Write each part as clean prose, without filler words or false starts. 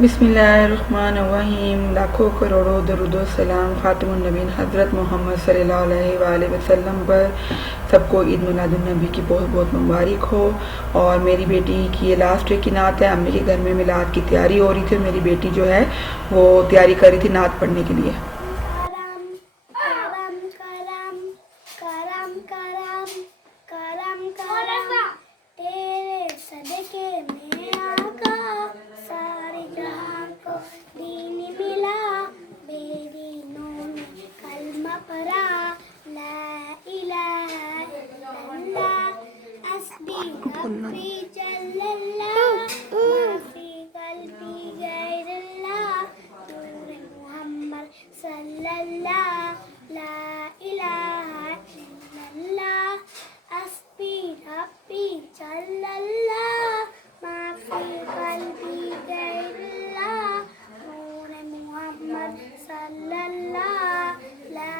बिस्मिल्लाहिर्रहमानिर्रहीम। लाखों करोड़ों दरूदो सलाम ख़ातमुन नबीन हज़रत मोहम्मद सल्लल्लाहु अलैहि वसल्लम पर सबको ईद मिलादुन्नबी की बहुत बहुत मुबारक हो। और मेरी बेटी की ये लास्ट डे की नात है। अम्मी के घर में मिलाद की तैयारी हो रही थी। मेरी बेटी जो है वो तैयारी कर रही थी नात पढ़ने के लिए। करम करम करम करम करम करम करम तेरे सदके में आका सारे जहां को दीन मिला। बेदीनों में कलमा पढ़ा ला इलाहा इल्लल्लाह हस्बी रब्बी जल्लल्लाह माफी कल्बी गैरल्लाह नूर मोहम्मद सल्लल्लाह ला इलाहा इल्लल्लाह हस्बी रब्बी जल्लल्लाह माफी कल्बी गैरल्लाह नूर मोहम्मद सल्लल्लाह ला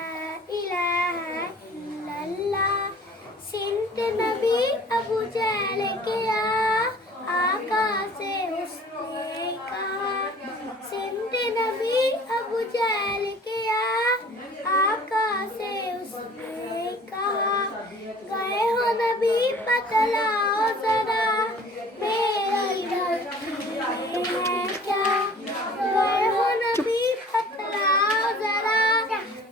इलाहा इल्लल्लाह। सिंत नबी अबू जहल किया आका से उसने कहा। सिंत नबी अबू जहल किया आका से उसने कहा। गए हो नबी बतलाओ जरा मेरी धरती में है क्या। गए हो नबी बतलाओ जरा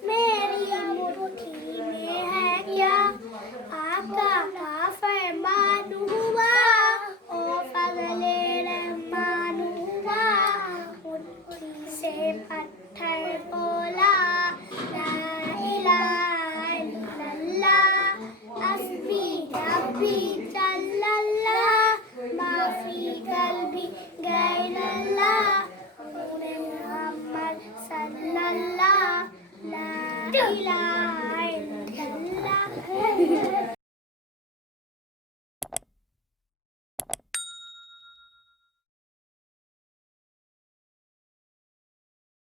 मेरी मुट्ठी में है क्या। आका का फरमान हुआ ओ फज़ले रहमान हुआ। मुट्ठी से पत्थर बोला ला इलाहा इल्लल्लाह हस्बी रब्बी जल्लल्लाह माफी कल्बी गैरल्लाह नूर मोहम्मद सल्लल्लाह ला इलाहा इल्लल्लाह।